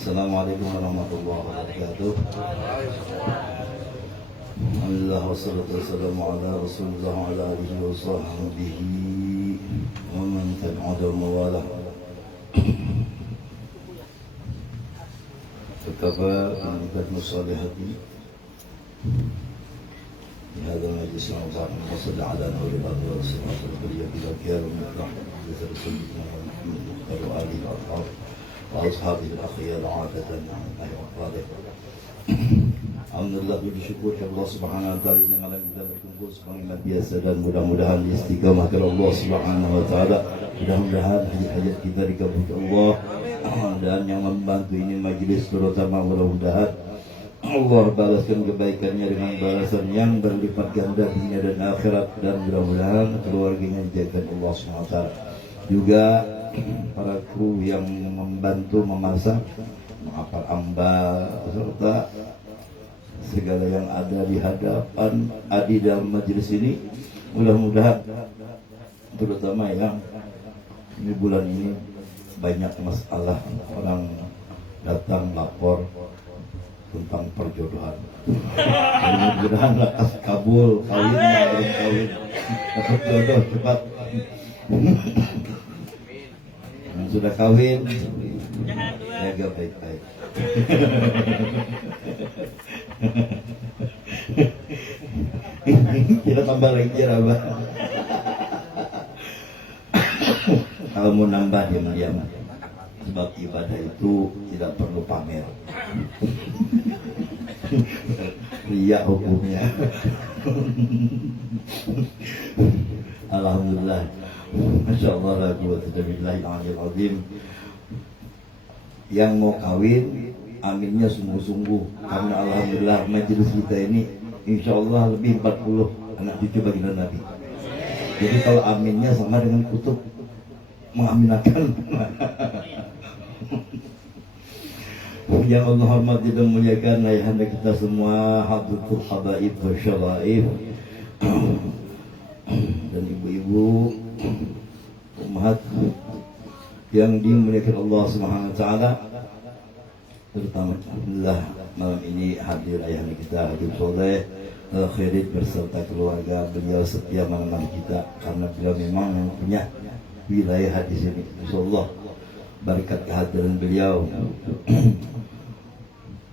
Assalamualaikum warahmatullahi wabarakatuh. Alhamdulillah wassalatu wassalamu ala Rasulillah wa ala alihi wa sahbihi wa man tabi'ahu wa mawalah. Kafa min salihati di hadal majlis al-azhar wa sallallahu ala nabiyil ardi wa sallallahu alaihi wa sallam wa rasulina Muhammad wa alihi wa sahbihi وأصحابه الأخيار عادة الله وقاله. Alhamdulillah, puji syukur kepada Allah Subhanahu wa taala ini malam kita berkumpul sebagaimana biasa dan mudah-mudahan istiqamah kepada Allah Subhanahu wa taala. Mudah-mudahan hajat kita dikabulkan Allah dan yang membantu ini majlis terutama mudah-mudahan Allah balaskan kebaikannya dengan balasan yang berlipat ganda dunia dan akhirat, dan mudah-mudahan keluarganya dijaga Allah Subhanahu wa taala. Juga para kru yang membantu memasak, menghafal ambal, serta segala yang ada di hadapan adi dalam majelis ini, mudah-mudahan terutama yang ini bulan ini banyak masalah, orang datang lapor tentang perjodohan. Mudah-mudahan lakas kabul, kawin dapat jodoh cepat. Yang sudah kawin jaga baik-baik. Kita tambah lagi apa? Kalau mau nambah diam-diam, sebab ibadah itu tidak perlu pamer. Riya hukumnya. Alhamdulillah, Masya Allah, la quwwata illa billahil aliyyil azim. Yang mau kawin, aminnya sungguh-sungguh, karena alhamdulillah majelis kita ini insya Allah lebih 40 anak cucu baginda Nabi. Jadi kalau aminnya sama dengan kutub mengaminakan. Yang Allah hormati dan muliakan ayahanda kita semua, hadratul habaib wa syaraif, dan ibu-ibu ummahat yang dimuliakan Allah Subhanahu wa taala, terutama alhamdulillah malam ini hadir ayahanda kita Habib Soleh Khairid beserta keluarga. Beliau setia menemani kita karena beliau memang yang punya wilayah di sini. Insyaallah berkat kehadiran beliau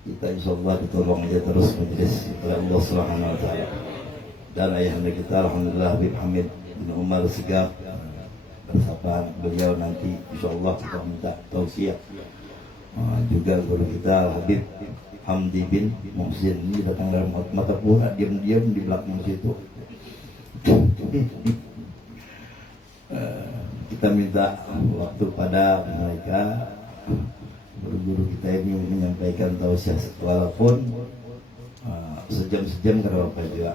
kita insyaallah ditolong aja terus majelis oleh Allah Subhanahu wa taala. Dan ayahanda kita alhamdulillah Habib Hamid bin Umar Segaf bersama beliau nanti insyaallah kita minta tausiah. Juga guru kita Habib Hamdi bin Muhsin ini datang dalam mata pura, diam-diam di belakang situ. Kita minta waktu pada mereka guru-guru kita ini menyampaikan tausiah, walaupun sejam-sejam karena apa juga.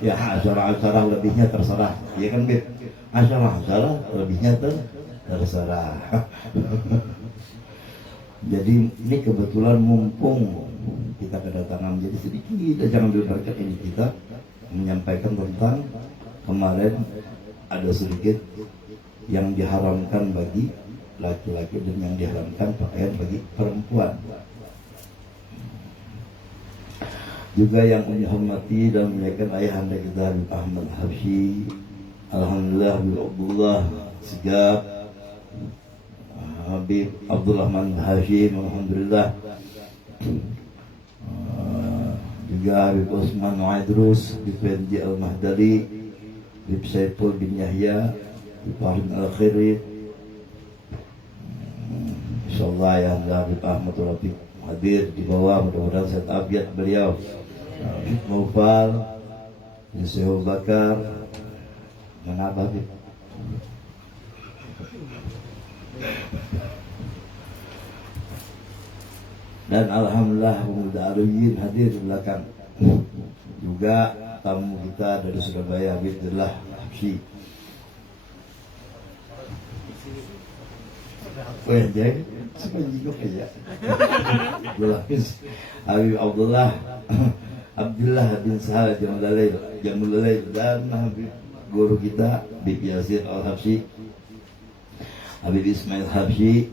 Ya acara-acara lebihnya terserah, ya kan Bib? Acara-acara lebihnya terserah. Jadi ini kebetulan mumpung kita kedatangan jadi sedikit, jangan dilupakan ini kita menyampaikan tentang kemarin ada sedikit yang diharamkan bagi laki-laki dan yang diharamkan pakaian bagi perempuan. Juga yang menghormati dan memuliakan ayahanda kita Habib Ahmad Habsyi, alhamdulillah Habib Abdullah Segaf, Habib Abdurrahman Hashim, alhamdulillah. Juga Habib Osman Idrus, Habib Fendi Al-Mahdali, Habib Saiful bin Yahya, Habib Fahim Al-Khairid. Insyaallah ya Habib Ahmad Rafiq hadir di bawah, mudah-mudahan sehat afiat beliau. Habib Maufal, Yusuf Bakar, menabah Habib. Dan alhamdulillah pemuda Aluyin hadir di belakang. Juga tamu kita dari Surabaya Habib Abdullah Habsyi. Wah, jadi sepanjang aja. Habib Abdullah bin Sahal Jamulail dan Habib guru kita Habib Yasir Al-Habsyi, Habib Ismail Habsyi,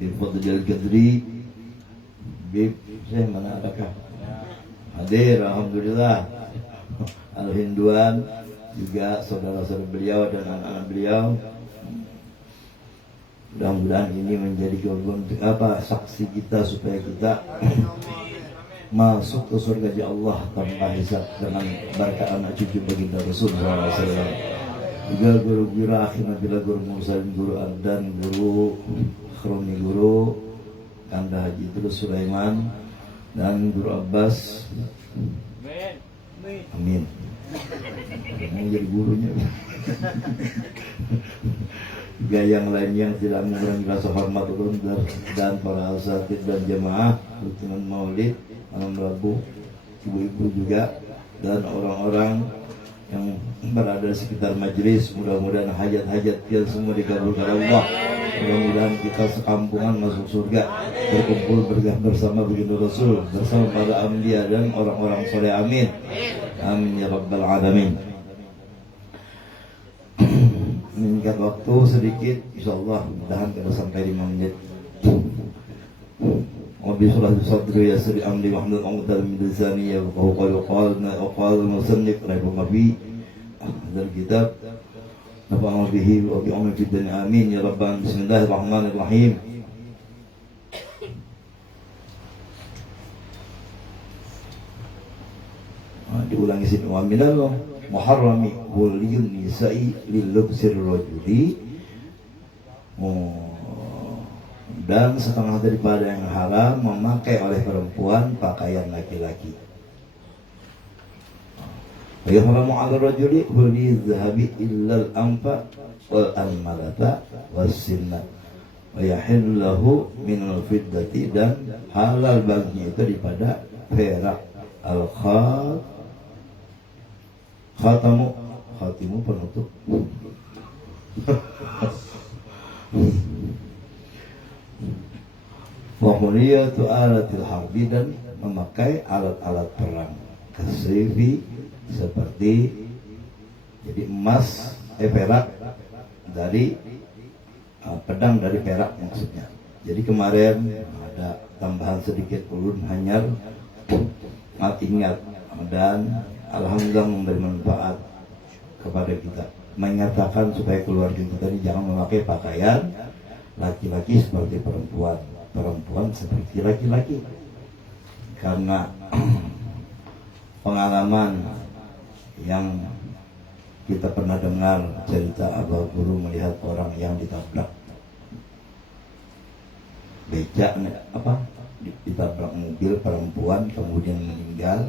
Bifadlil Qadri Bib saya mana adakah hadir alhamdulillah. Al-Hinduan juga saudara-saudara beliau dan anak-anak beliau. Mudah-mudahan ini menjadi saksi kita supaya kita masuk ke surga Allah tanpa hisab dengan berkat anak cucu baginda Rasulullah SAW. Juga guru-guru akhirnya bila guru Mursalin, guru Ardan, guru Khroni, guru Kanda Haji Terus Sulaiman dan guru Abbas. Amin. Mau jadi gurunya. Juga yang lain yang tidak mengurangi rasa hormat dan para asatidz dan jemaah rutinan maulid malam Rabu, ibu-ibu juga dan orang-orang yang berada di sekitar majelis. Mudah-mudahan hajat-hajat kita semua dikabulkan Allah. Mudah-mudahan kita sekampungan masuk surga, berkumpul bersama baginda Rasul, bersama para anbiya dan orang-orang soleh. Amin. Amin ya rabbal alamin. Meningkat waktu sedikit, insyaallah mudahan kita sampai 5 menit. Rabbi shrah li sadri wa yassir li amri wahlul 'uqdatam min lisani yafqahu qawli. Qala al-musannif rahimahullah fi hadzal kitab nafa'ana bihi wa bi ummi fid dunya amin ya rabbal. Bismillahirrahmanirrahim. Diulangi sini wa minal muharrami huliyun nisa'i lilubsir rajuli, dan setengah daripada yang haram memakai oleh perempuan pakaian laki-laki. Wa yahramu 'ala rajuli huli dhahabi illa al-anfa wal anmalata was sinna wa yahillu lahu min al-fiddati, dan halal baginya itu daripada perak, khatimu penutup. Wahuliyatu alatil harbi, dan memakai alat-alat perang, kasrifi seperti jadi emas, perak dari pedang dari perak maksudnya. Jadi kemarin ada tambahan sedikit ulun hanyar, ingat dan alhamdulillah memberi manfaat kepada kita, menyatakan supaya keluarga kita ini jangan memakai pakaian laki-laki seperti perempuan, perempuan seperti laki-laki. Karena pengalaman yang kita pernah dengar cerita Abah Guru melihat orang yang ditabrak becak ditabrak mobil perempuan, kemudian meninggal,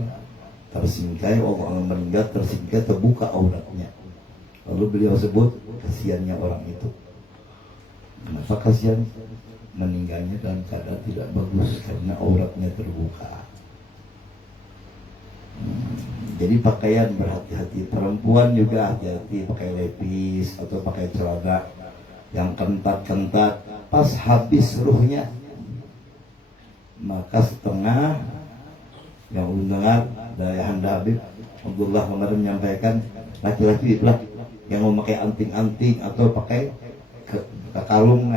tersingkai, orang meninggal tersingkai, terbuka auratnya. Lalu beliau sebut kasihannya orang itu. Kenapa kasihan? Meninggalnya dalam keadaan tidak bagus karena auratnya terbuka. Jadi pakaian berhati-hati. Perempuan juga hati-hati pakai lepis atau pakai celana yang kentat-kentat. Pas habis ruhnya, maka setengah yang mendengar dari Handa Habib Abdullah kemarin menyampaikan, laki-laki lah yang memakai anting-anting atau pakai kalung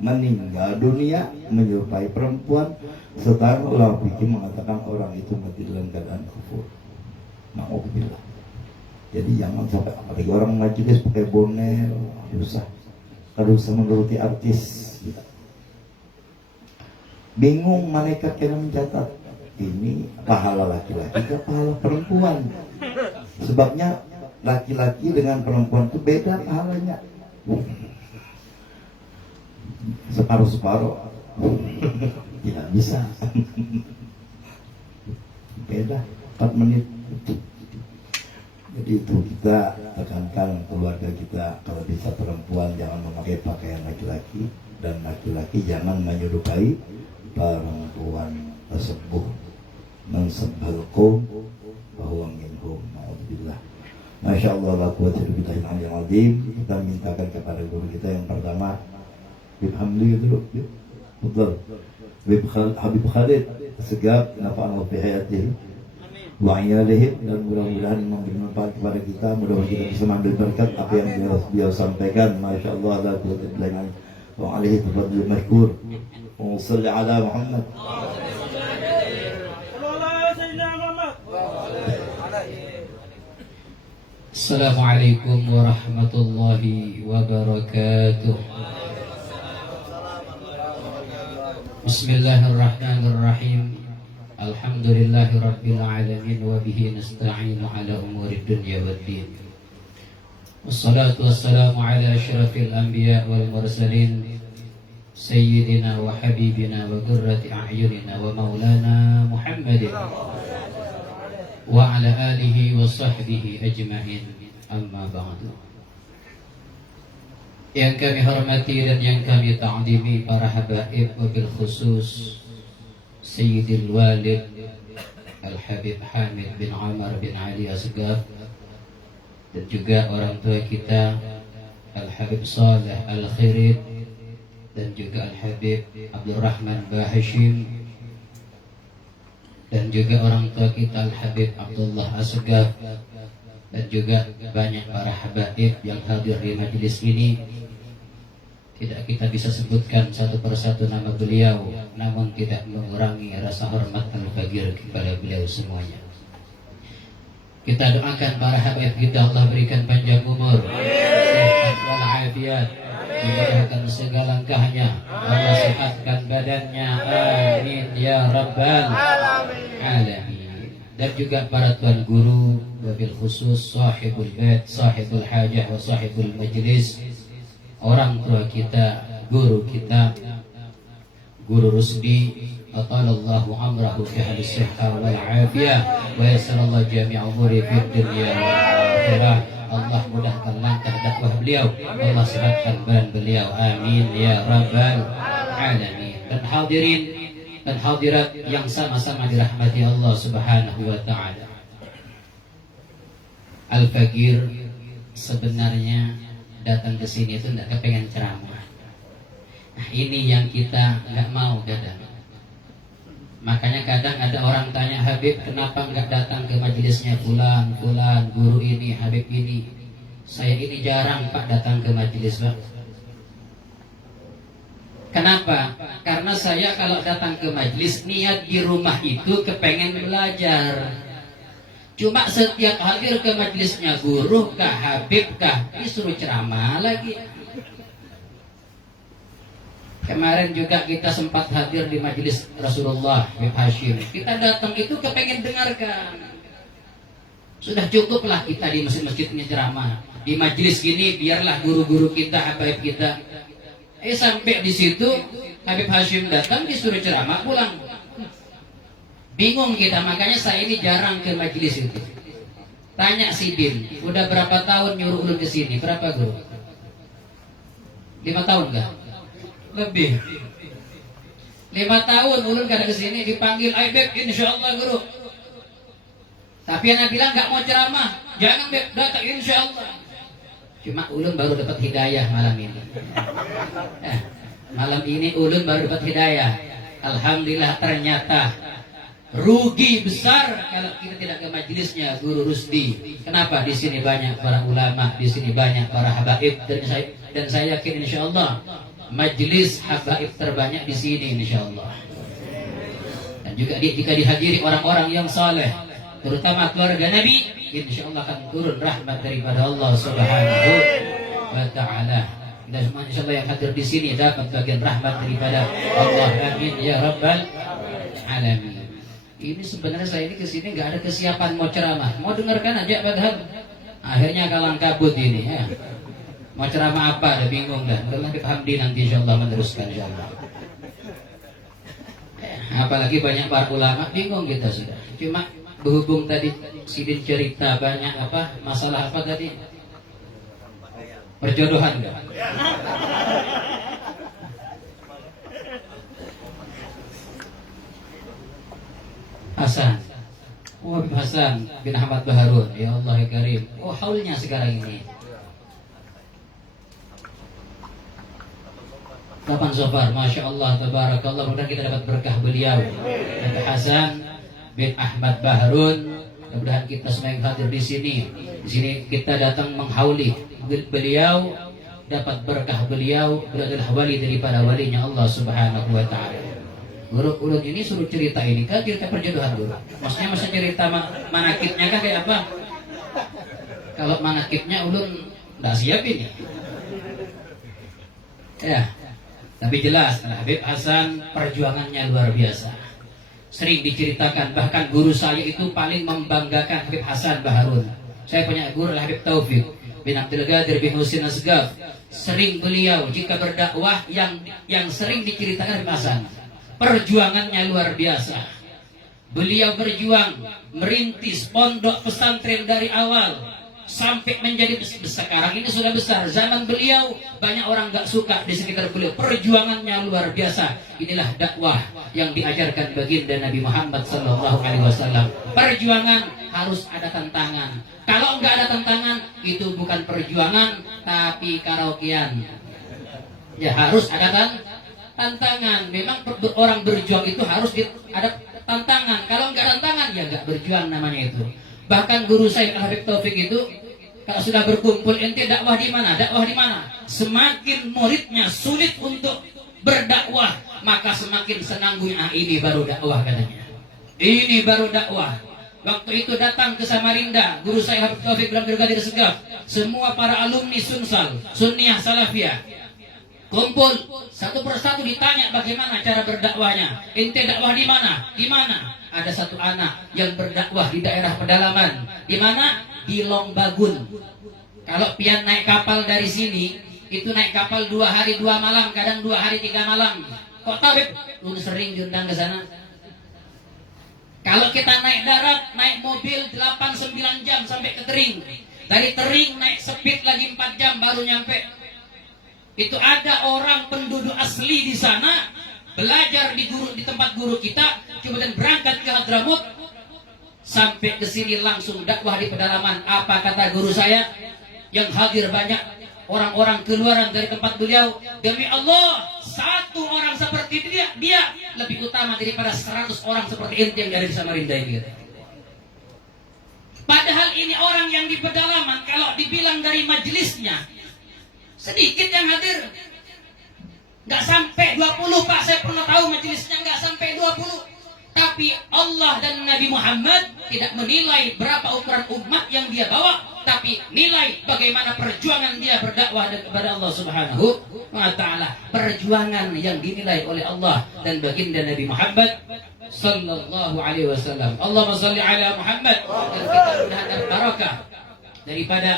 meninggal dunia menyerupai perempuan. Setelah ulama fikih mengatakan orang itu mati dalam keadaan kufur. Na'udzubillah. Jadi jangan sampai apalagi orang majelis pakai bonel, susah. Kalau usah menuruti artis. Bingung malaikat yang mencatat ini pahala laki-laki ke pahala perempuan. Sebabnya laki-laki dengan perempuan itu beda pahalanya. Separuh-separuh. Tidak bisa. Beda 4 menit. Jadi itu kita tekankan keluarga kita, kalau bisa perempuan jangan memakai pakaian laki-laki, dan laki-laki jangan menyerupai perempuan tersebut. Mensabbalqum bahwa minhum ma'udzubillah. Masya Allah, la quwwata illa billahil azim. Kita mintakan kepada guru kita yang pertama, Habib Hamli dulu, betul. Habib Khalid Segaf, nafa'ana fi hayatihi wa iyalihi, dan mudah-mudahan memberi manfaat kepada kita. Mudah-mudahan kita bisa mengambil berkat apa yang beliau sampaikan. Masya Allah, la quwwata illa billah. وعليه تفضل المشكور وصل على محمد. Assalamualaikum warahmatullahi wabarakatuh. Bismillahirrahmanirrahim. Alhamdulillahi rabbil alamin wa bihi nasta'inu ala umuri dunya waddin. Wassalatu wassalamu ala asyrafil anbiya wal mursalin sayyidina wa habibina wa qurrati a'yunina wa maulana Muhammadin wa ala alihi wa sahbihi ajma'in, amma ba'du. Yang kami hormati dan yang kami ta'zimi para habaib, wabil khusus Sayyidil Walid Al-Habib Hamid bin Amar bin Ali Asghar, dan juga orang tua kita Al-Habib Saleh Al-Khirid, dan juga Al-Habib Abdul Rahman Bahashim, dan juga orang tua kita Al-Habib Abdullah Asghar, dan juga banyak para habaib yang hadir di majelis ini. Tidak kita bisa sebutkan satu persatu nama beliau, namun tidak mengurangi rasa hormat al-fagir kepada beliau semuanya. Kita doakan para habaib kita, Allah berikan panjang umur, sehat walafiat, dimudahkan segala langkahnya, Allah sehatkan badannya, amin ya rabbal alamin. Dan juga para tuan guru, wabil khusus sahibul bait, sahibul hajah wa sahibul majlis, orang tua kita, guru kita, Guru Rusdi, atalallahu amrahu fi hadis sihha wal afiyah wa yassarallahu jami'a umuri fid dunya wal akhirah. Allah mudahkan langkah dakwah beliau, Allah sehatkan badan beliau, amin ya rabbal alamin. Dan hadirin dan hadirat yang sama-sama dirahmati Allah Subhanahu wa taala. Al-Fagir sebenarnya datang ke sini itu tidak kepengen ceramah. Nah, ini yang kita nggak mau kadang. Makanya kadang ada orang tanya, Habib kenapa nggak datang ke majelisnya fulan, guru ini, Habib ini. Saya ini jarang Pak datang ke majelis Pak. Kenapa? Karena saya kalau datang ke majelis niat di rumah itu kepengen belajar. Cuma setiap hadir ke majelisnya guru kah, habib kah, disuruh ceramah lagi. Kemarin juga kita sempat hadir di majelis Rasulullah Habib Hashim. Kita datang itu kepengen dengarkan. Sudah cukuplah kita di masjid-masjidnya ceramah. Di majelis gini biarlah guru-guru kita, habib kita. Sampai di situ Habib Hashim datang disuruh ceramah pulang. Bingung kita, makanya saya ini jarang ke majelis itu. Tanya si Bin, udah berapa tahun nyuruh ulun ke sini? Berapa guru? 5 tahun enggak? Lebih. 5 tahun ulun kada ke sini, dipanggil, "Ayo Beb, insyaallah guru." Tapi anak bilang enggak mau ceramah. "Jangan Beb, datang insyaallah." Cuma ulun baru dapat hidayah malam ini. Malam ini ulun baru dapat hidayah. Alhamdulillah, ternyata rugi besar kalau kita tidak ke majelisnya Guru Rusdi. Kenapa? Di sini banyak para ulama, di sini banyak para habaib, dan saya yakin insyaallah majelis habaib terbanyak di sini insyaallah. Dan juga jika dihadiri orang-orang yang saleh, terutama keluarga Nabi, insyaallah akan turun rahmat daripada Allah Subhanahu wa taala. Dan semua insyaallah yang hadir di sini dapat bagian rahmat daripada Allah, amin ya rabbal alamin. Ini sebenarnya saya ini kesini nggak ada kesiapan mau ceramah, mau dengarkan aja padahal akhirnya kalang kabut ini ya. Mau ceramah apa? Ada bingung dah. Mudah-mudahan Hamdi nanti insyaallah meneruskan insyaallah. Apalagi banyak para ulama, bingung kita sudah. Cuma berhubung tadi Sidin cerita banyak apa masalah apa tadi? Perjodohan enggak? Hasan, Habib Hasan bin Ahmad Baharun, ya Allah ya Karim. Oh haulnya sekarang ini. Kapan Sofar? Masya Allah, tabarakallah. Mudah kita dapat berkah beliau. Habib Hasan bin Ahmad Baharun. Mudah-mudahan kita semua yang hadir di sini. Di sini kita datang menghauli beliau dapat berkah beliau adalah wali daripada walinya Allah Subhanahu wa taala. Ulun ini suruh cerita ini kan cerita perjodohan dulu. Maksudnya masa cerita manakibnya kan kayak apa? Kalau manakibnya ulun enggak siap ini. Ya. Tapi jelas Habib Hasan perjuangannya luar biasa. Sering diceritakan, bahkan guru saya itu paling membanggakan Habib Hasan Baharun. Saya punya guru Habib Taufik bin Abdul Qadir bin Husin Asgaf. Sering beliau jika berdakwah yang sering diceritakan Habib Hasan, perjuangannya luar biasa. Beliau berjuang merintis pondok pesantren dari awal sampai menjadi sekarang ini sudah besar. Zaman beliau banyak orang nggak suka di sekitar beliau. Perjuangannya luar biasa. Inilah dakwah yang diajarkan baginda Nabi Muhammad SAW. Perjuangan harus ada tantangan. Kalau nggak ada tantangan itu bukan perjuangan tapi karaokean. Ya harus ada tantangan. Memang orang berjuang itu harus ada tantangan. Kalau nggak tantangan ya nggak berjuang namanya itu. Bahkan guru saya Habib Taufik itu kalau sudah berkumpul ente dakwah di mana? Dakwah di mana? Semakin muridnya sulit untuk berdakwah, maka semakin senang bunyi. Ini baru dakwah katanya. Ini baru dakwah. Waktu itu datang ke Samarinda, guru saya Habib Taufik bin Abdul Qadir Asgaf, semua para alumni Sunsal, Sunniyah Salafiyah kumpul satu persatu ditanya bagaimana cara berdakwahnya. Ente dakwah di mana? Di mana? Ada satu anak yang berdakwah di daerah pedalaman. Di mana? Di Longbagun. Kalau pian naik kapal dari sini, itu naik kapal 2 hari 2 malam, kadang 2 hari 3 malam. Kok tahu, Beb? Lu sering diundang ke sana. Kalau kita naik darat, naik mobil 8-9 jam sampai ke Tering. Dari Tering naik speed lagi 4 jam baru nyampe. Itu ada orang penduduk asli di sana belajar di tempat guru kita, kemudian berangkat ke Hadramut, sampai ke sini langsung dakwah di pedalaman. Apa kata guru saya? Yang hadir banyak orang-orang keluaran dari tempat beliau. Demi Allah, 1 orang seperti dia lebih utama daripada 100 orang seperti ente yang ada di Samarinda ini. Padahal ini orang yang di pedalaman, kalau dibilang dari majelisnya sedikit yang hadir. Nggak sampai 20 Pak, saya pernah tahu majelisnya nggak sampai 20. Tapi Allah dan Nabi Muhammad tidak menilai berapa ukuran umat yang dia bawa, tapi nilai bagaimana perjuangan dia berdakwah kepada Allah Subhanahu wa taala. Perjuangan yang dinilai oleh Allah dan baginda Nabi Muhammad sallallahu alaihi wasallam. Allahumma shalli ala Muhammad. Dan kita mudah-mudahan barakah daripada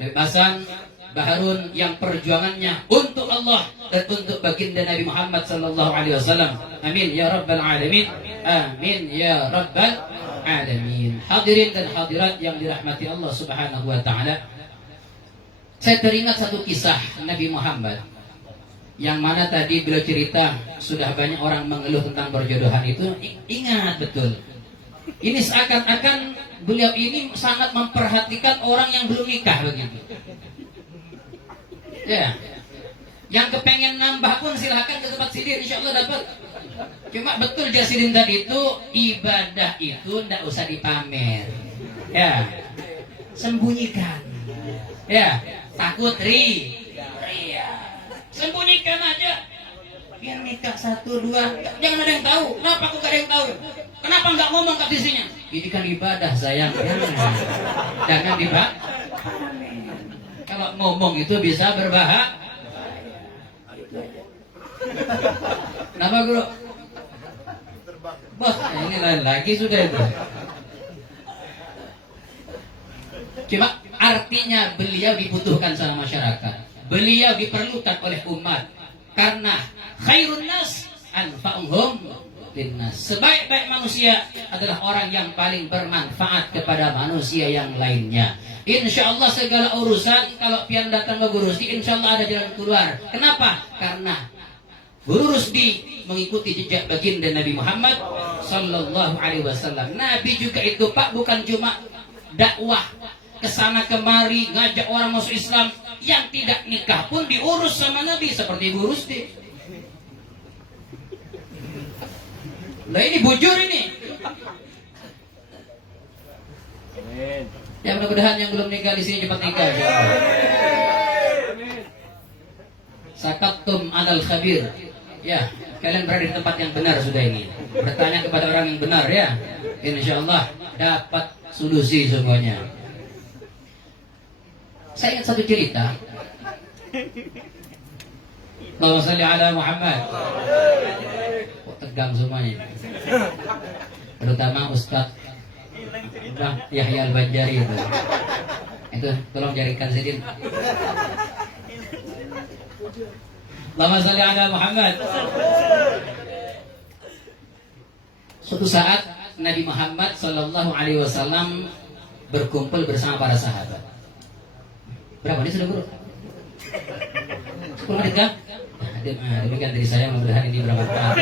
bebasan Baharun yang perjuangannya untuk Allah dan untuk baginda Nabi Muhammad sallallahu alaihi wasallam. Amin ya rabbal alamin. Amin ya rabbal alamin. Hadirin dan hadirat yang dirahmati Allah Subhanahu wa taala. Saya teringat satu kisah Nabi Muhammad yang mana tadi beliau cerita sudah banyak orang mengeluh tentang perjodohan itu. Ingat betul. Ini seakan-akan beliau ini sangat memperhatikan orang yang belum nikah begitu. Ya, yang kepengen nambah pun silahkan ke tempat sidin, insya Allah dapat. Cuma betul jasidin tadi itu ibadah itu ndak usah dipamer, ya, sembunyikan, ya, takut ria, sembunyikan aja. Biar nikah 1, 2, jangan ada yang tahu. Kenapa aku gak ada yang tahu? Kenapa nggak ngomong ke sisinya? Ini kan ibadah sayang, jangan dibahas. Kalau ngomong itu bisa berbahaya. Kenapa guru? Bos, ini lain lagi sudah itu. Cuma artinya beliau dibutuhkan sama masyarakat. Beliau diperlukan oleh umat. Karena khairun nas anfa'uhum linnas. Sebaik-baik manusia adalah orang yang paling bermanfaat kepada manusia yang lainnya. Insya Allah segala urusan kalau pian datang ke Guru Rusdi, insya Allah ada jalan keluar. Kenapa? Karena Guru Rusdi mengikuti jejak baginda Nabi Muhammad sallallahu alaihi wasallam. Nabi juga itu Pak bukan cuma dakwah kesana kemari ngajak orang masuk Islam, yang tidak nikah pun diurus sama Nabi seperti Guru Rusdi. Nah ini bujur ini. Ya mudah-mudahan yang belum nikah di sini cepat nikah. Sakattum alal khabir. Ya, kalian berada di tempat yang benar sudah ini. Bertanya kepada orang yang benar ya. Insya Allah dapat solusi semuanya. Saya ingat satu cerita. Allahumma shalli ala Muhammad. Kok tegang semuanya. Terutama Ustaz Yahya Al-Banjari itu tolong jarikan sedikit. Allahumma shalli ala Muhammad. Suatu saat Nabi Muhammad Sallallahu Alaihi Wasallam berkumpul bersama para sahabat. Berapa ini sudah guru? 10 menit kah? Demikian dari saya, mudah-mudahan ini bermanfaat.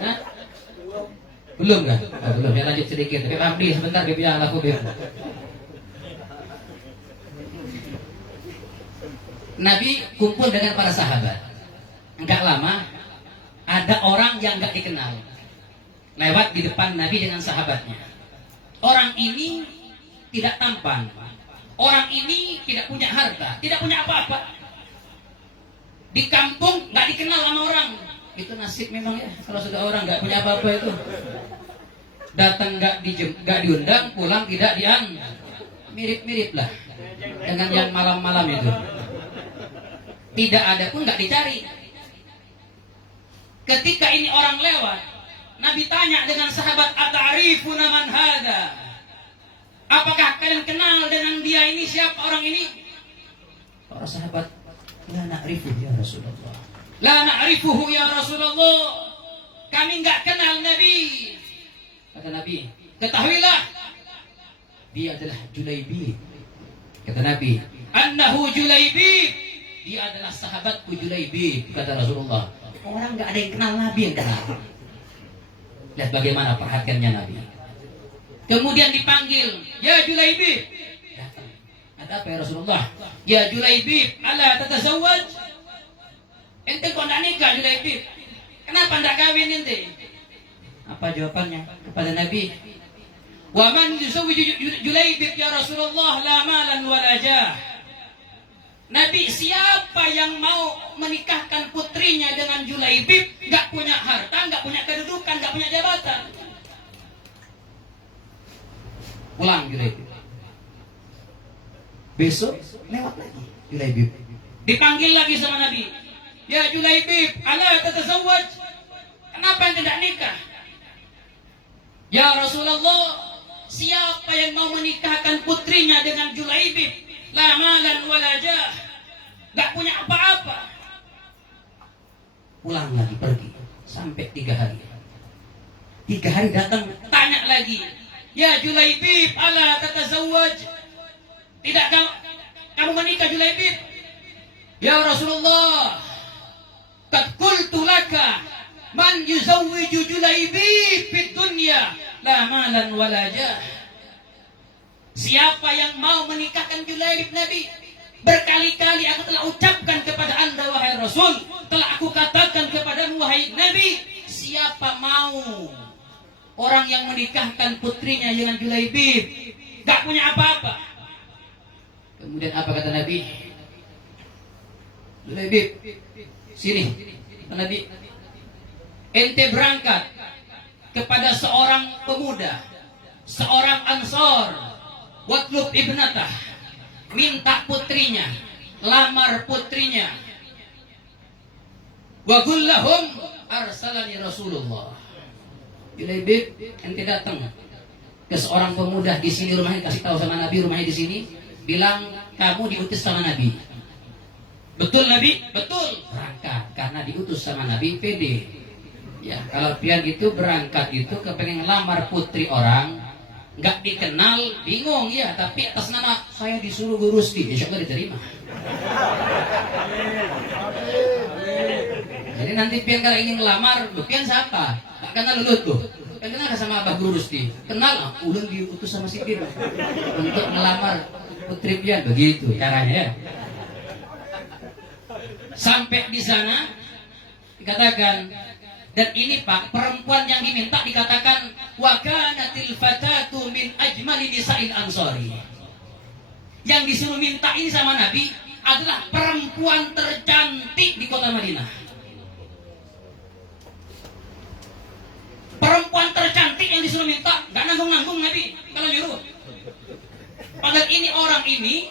Hah? Belum kah? Oh, belum. Ya lanjut sedikit. Tapi abdi sebentar dia bilang laku biar. Nabi kumpul dengan para sahabat. Enggak lama ada orang yang enggak dikenal lewat di depan Nabi dengan sahabatnya. Orang ini tidak tampan. Orang ini tidak punya harta, tidak punya apa-apa. Di kampung nggak dikenal sama orang. Itu nasib memang ya. Kalau sudah orang nggak punya apa-apa itu, datang nggak diundang, pulang tidak mirip-mirip lah dengan yang malam-malam itu. Tidak ada pun nggak dicari. Ketika ini orang lewat, Nabi tanya dengan sahabat, "Ata'rifuna man hada?" Apakah kalian kenal dengan dia ini? Siapa orang ini? Para sahabat, la na'rifuhu ya Rasulullah. La na'rifuhu ya Rasulullah. Kami enggak kenal Nabi. Kata Nabi, ketahuilah dia adalah Julaibib. Kata Nabi, annahu Julaibib. Dia adalah sahabatku Julaibib. Kata Rasulullah. Orang enggak ada yang kenal Nabi yang kenal. Lihat bagaimana perhatiannya Nabi. Kemudian dipanggil, ya Julaibib. Datang. Ada apa ya Rasulullah? Ya Julaibib, ala tatazawwaj? Ente kok enggak nikah Julaibib? Kenapa enggak kawin ente? Apa jawabannya kepada Nabi? Wa man yuzawwiju Julaibib ya Rasulullah la malan wala jah. Nabi, siapa yang mau menikahkan putrinya dengan Julaibib, enggak punya harta, enggak punya kedudukan, enggak punya jabatan. Pulang Julaibib. Besok lewat lagi Julaibib. Dipanggil lagi sama Nabi. Ya Julaibib, ala tatazawwaj? Kenapa yang tidak nikah? Ya Rasulullah, siapa yang mau menikahkan putrinya dengan Julaibib? La malan wala jah. Gak punya apa-apa. Pulang lagi, pergi. Sampai 3 hari. 3 hari datang, tanya lagi. Ya Julaibib, ala tatazawwaj? Tidak kamu menikah Julaibib? Ya Rasulullah, qad qultu laka man yuzawwiju Julaibib fid dunya la malan wala jah. Siapa yang mau menikahkan Julaibib Nabi? Berkali-kali aku telah ucapkan kepada anda wahai Rasul, telah aku katakan kepada wahai Nabi, siapa mau orang yang menikahkan putrinya dengan Julaibib, gak punya apa-apa. Kemudian apa kata Nabi? Julaibib, sini. Kata Nabi, ente berangkat kepada seorang pemuda, seorang Ansor, watlub ibnatah, minta putrinya, lamar putrinya. Wa qul lahum arsalani Rasulullah. Julaibib, ente datang ke seorang pemuda di sini rumahnya, kasih tahu sama Nabi rumahnya di sini, bilang kamu diutus sama Nabi. Betul Nabi? Betul. Berangkat karena diutus sama Nabi, pede. Ya, kalau pian itu berangkat itu kepengen ngelamar putri orang, nggak dikenal, bingung ya, tapi atas nama saya disuruh Guru Rusdi, insya Allah diterima. Jadi nanti pian kalau ingin ngelamar, pian siapa? Gak kenal lu tuh. Kan kenal sama Abah Guru Rusdi. Kenal, ulun diutus sama si Pian untuk melamar putri pian, begitu caranya ya. Sampai di sana dikatakan, dan ini Pak, perempuan yang diminta dikatakan wa kanatil fatatu min ajmali nisa'il ansari. Yang disuruh minta ini sama Nabi adalah perempuan tercantik di kota Madinah. Perempuan tercantik yang disuruh minta, gak nanggung-nanggung Nabi kalau nyuruh. Padahal orang ini,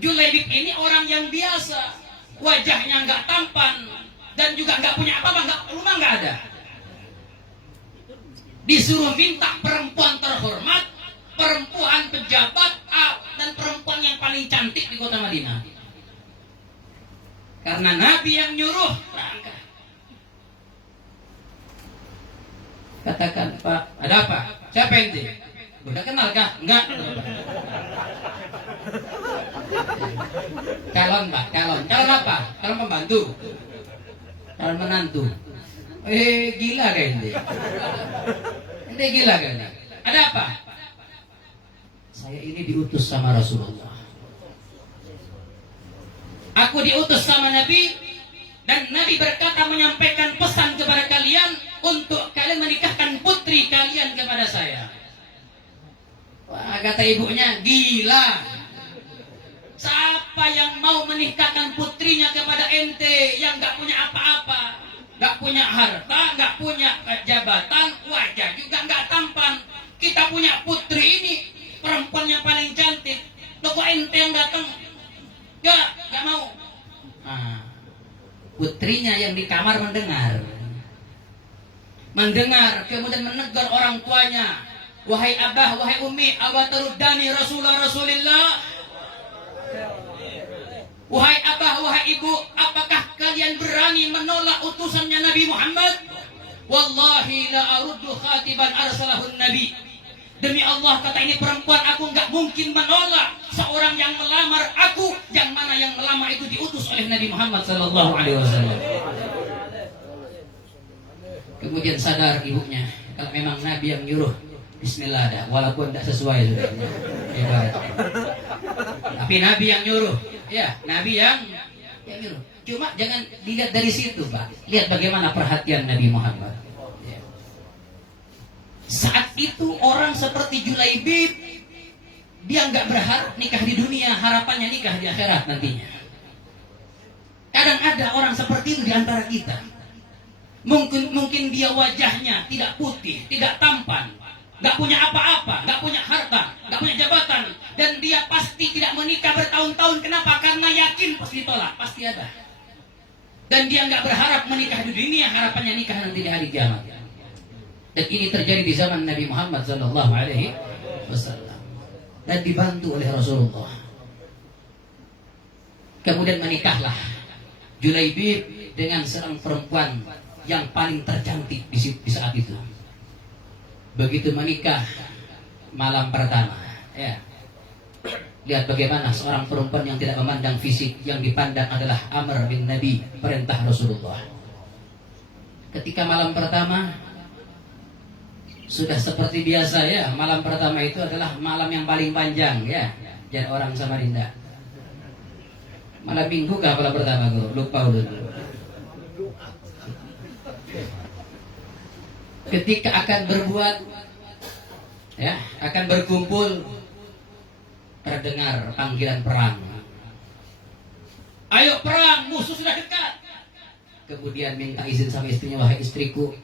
Julaibib ini orang yang biasa, wajahnya nggak tampan dan juga nggak punya apa-apa, rumah nggak ada. Disuruh minta perempuan terhormat, perempuan pejabat, dan perempuan yang paling cantik di kota Madinah. Karena Nabi yang nyuruh, berangkat. Katakan, Pak, ada apa? Siapa ente? Udah kenal kah? Enggak. Calon, Pak, calon. Calon apa? Calon pembantu. Calon menantu. Gila kan ente? Ente gila kan? Ada apa? Saya ini diutus sama Rasulullah. Aku diutus sama Nabi, dan Nabi berkata menyampaikan pesan kepada kalian untuk kalian menikahkan putri kalian kepada saya. Wah, kata ibunya, gila. Siapa yang mau menikahkan putrinya kepada ente yang gak punya apa-apa, gak punya harta, gak punya jabatan, wajah juga gak tampan. Kita punya putri ini, perempuan yang paling cantik. Loh, kok ente yang datang? Gak mau. Putrinya yang di kamar mendengar, kemudian menegur orang tuanya. Wahai abah, wahai umi, awataruddani Rasulullah. Wahai abah, wahai ibu, apakah kalian berani menolak utusannya Nabi Muhammad? Wallahi la aruddu khatiban arsalahun Nabi. Demi Allah, kata ini perempuan, aku nggak mungkin menolak seorang yang melamar aku, yang mana yang melamar itu diutus oleh Nabi Muhammad sallallahu alaihi wasallam. Kemudian sadar ibunya, kalau memang Nabi yang nyuruh, bismillah dah, walaupun tidak sesuai sudah. Tapi Nabi yang nyuruh, ya, Nabi yang nyuruh. Cuma jangan dilihat dari situ, Pak. Lihat bagaimana perhatian Nabi Muhammad. Saat itu orang seperti Julaibib, dia nggak berharap nikah di dunia, harapannya nikah di akhirat nantinya. Kadang ada orang seperti itu di antara kita. Mungkin dia wajahnya tidak putih, tidak tampan, nggak punya apa-apa, nggak punya harta, nggak punya jabatan, dan dia pasti tidak menikah bertahun-tahun. Kenapa? Karena yakin pasti ditolak, pasti ada. Dan dia nggak berharap menikah di dunia, harapannya nikah nanti di hari kiamat. Dan ini terjadi di zaman Nabi Muhammad sallallahu alaihi wasallam, dan dibantu oleh Rasulullah. Kemudian menikahlah Julaibib dengan seorang perempuan yang paling tercantik di saat itu. Begitu menikah malam pertama, ya, lihat bagaimana seorang perempuan yang tidak memandang fisik, yang dipandang adalah amr bin Nabi, perintah Rasulullah. Ketika malam pertama sudah seperti biasa, ya, malam pertama itu adalah malam yang paling panjang, ya, dan orang Samarinda. Malam minggu kah malam pertama, guru? Lupa dulu. Ketika akan berbuat, ya, akan berkumpul, terdengar panggilan perang. Ayo perang, musuh sudah dekat. Kemudian minta izin sama istrinya, wahai istriku,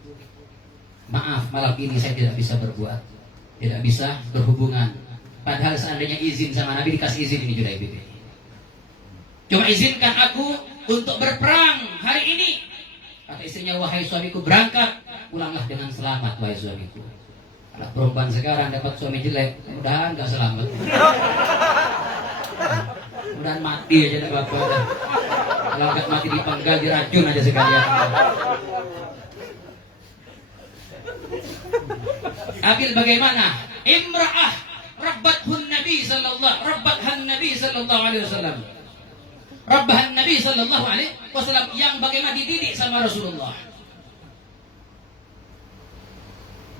maaf, malam ini saya tidak bisa berbuat, tidak bisa berhubungan. Padahal seandainya izin sama Nabi, dikasih izin ini Julaibib. Cuma izinkan aku untuk berperang hari ini. Kata istrinya, wahai suamiku, berangkat, pulanglah dengan selamat, wahai suamiku. Anak perempuan sekarang dapat suami jelek, mudahan gak selamat. Mudahan mati aja gak apa-apa. Kalau gak mati dipenggal, diracun aja sekalian. Abil bagaimana? Imra'ah rabbathan Nabi sallallahu alaihi wasallam. Rabbahan Nabi sallallahu alaihi wasallam, yang bagaimana dididik sama Rasulullah.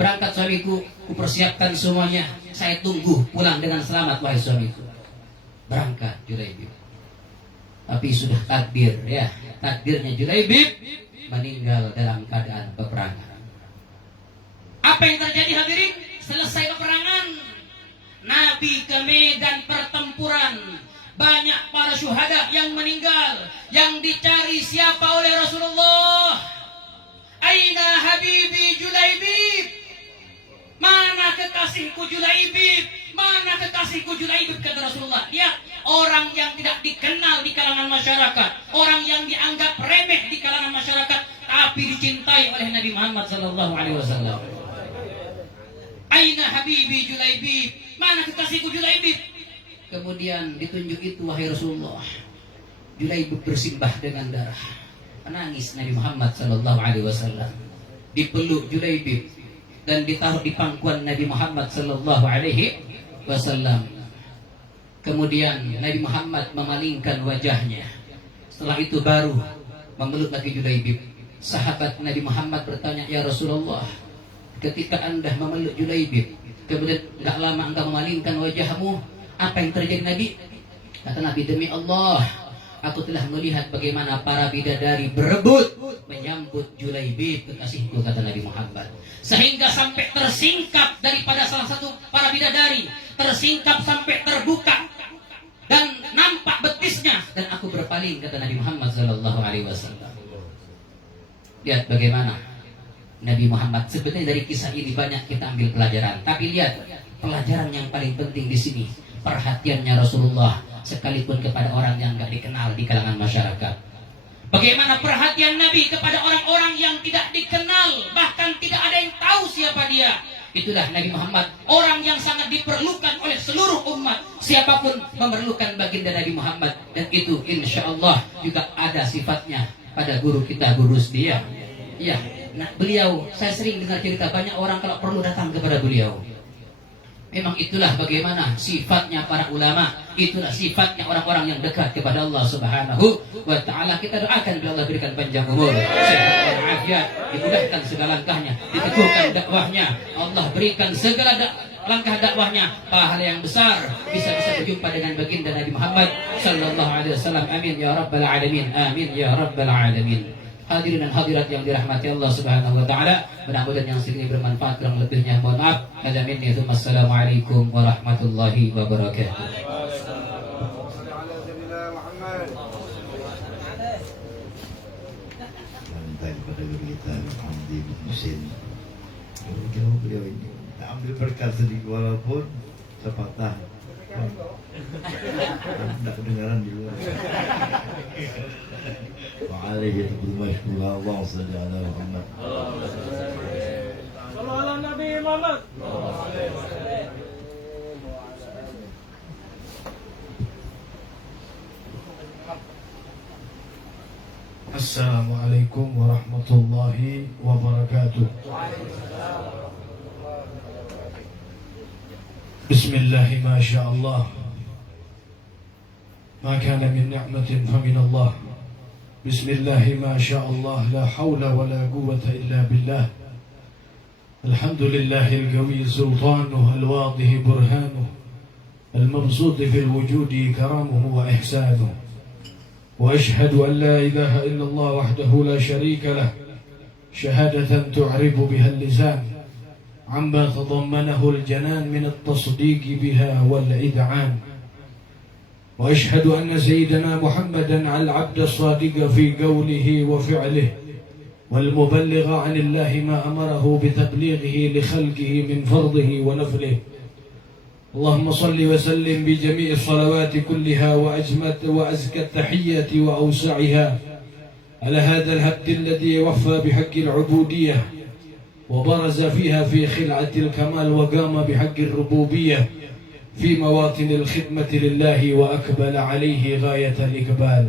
Berangkat suamiku, kupersiapkan semuanya, saya tunggu pulang dengan selamat, wahai suamiku. Berangkat Julaibib. Tapi sudah takdir, ya, takdirnya Julaibib meninggal dalam keadaan peperangan. Apa yang terjadi hadirin? Selesai peperangan, Nabi ke medan pertempuran banyak para syuhada yang meninggal, yang dicari siapa oleh Rasulullah. Aina habibi Julaibib? Mana kekasihku Julaibib? Mana kekasihku Julaibib, kata Rasulullah. Lihat, orang yang tidak dikenal di kalangan masyarakat, orang yang dianggap remeh di kalangan masyarakat, tapi dicintai oleh Nabi Muhammad SAW. Aina habibi Julaibib? Mana kekasihku Julaibib? Kemudian ditunjuk itu, wahai Rasulullah, Julaibib bersimbah dengan darah. Menangis Nabi Muhammad SAW. Dipeluk Julaibib dan ditaruh di pangkuan Nabi Muhammad SAW. Kemudian Nabi Muhammad memalingkan wajahnya. Setelah itu baru memeluk lagi Julaibib. Sahabat Nabi Muhammad bertanya, ya Rasulullah, ketika Anda memeluk Julaibib, kemudian tidak lama Anda memalingkan wajahmu, apa yang terjadi Nabi? Kata Nabi, demi Allah, aku telah melihat bagaimana para bidadari berebut menyambut Julaibib, kekasihku, kata Nabi Muhammad. Sehingga sampai tersingkap daripada salah satu para bidadari, tersingkap sampai terbuka dan nampak betisnya, dan aku berpaling, kata Nabi Muhammad SAW. Lihat bagaimana Nabi Muhammad. Sebenarnya dari kisah ini banyak kita ambil pelajaran, tapi lihat pelajaran yang paling penting di sini, perhatiannya Rasulullah sekalipun kepada orang yang tidak dikenal di kalangan masyarakat. Bagaimana perhatian Nabi kepada orang-orang yang tidak dikenal, bahkan tidak ada yang tahu siapa dia. Itulah Nabi Muhammad, orang yang sangat diperlukan oleh seluruh umat. Siapapun memerlukan baginda Nabi Muhammad, dan itu insya Allah juga ada sifatnya pada guru kita, Guru Rusdi. Ya, nah beliau, saya sering dengar cerita banyak orang kalau perlu datang kepada beliau. Memang itulah bagaimana sifatnya para ulama, itulah sifatnya orang-orang yang dekat kepada Allah Subhanahu wa Ta'ala. Kita doakan bila Allah berikan panjang umur, sehat dan afiat, dimudahkan segala langkahnya, diteguhkan dakwahnya, Allah berikan segala langkah dakwahnya pahala yang besar, bisa berjumpa dengan baginda Nabi Muhammad sallallahu alaihi wasallam. Amin ya rabbal alamin, amin ya rabbal alamin. Hadirin dan hadirat yang dirahmati Allah Subhanahu wa Ta'ala, mudah-mudahan yang segini bermanfaat, kurang lebihnya mohon maaf. Hadza minni, wassalamualaikum warahmatullahi wabarakatuh. Minta kepada guru kita Hamdi bin Husin, kalau beliau ini ambil berkat sedikit walaupun sepatah, tidak kedengaran di luar. وعليه المشكور اللهم صل على محمد. صلوا على النبي محمد. السلام عليكم ورحمة الله وبركاته. بسم الله ما شاء الله، ما كان من نعمة فمن الله. بسم الله ما شاء الله، لا حول ولا قوة إلا بالله. الحمد لله القوي سلطانه، الواضح برهانه، المبسوط في الوجود كرامه وإحسانه. وأشهد أن لا إله إلا الله وحده لا شريك له، شهادة تعرب بها اللسان عما تضمنه الجنان من التصديق بها والإذعان. وأشهد أن سيدنا محمدا على العبد الصادق في قوله وفعله، والمبلغ عن الله ما أمره بتبليغه لخلقه من فرضه ونفله. اللهم صل وسلم بجميع الصلوات كلها وأزكى التحية وأوسعها على هذا العبد الذي وفى بحق العبودية، وبرز فيها في خلعة الكمال، وقام بحق الربوبية في مواطن الخدمة لله، وأقبل عليه غاية الإقبال.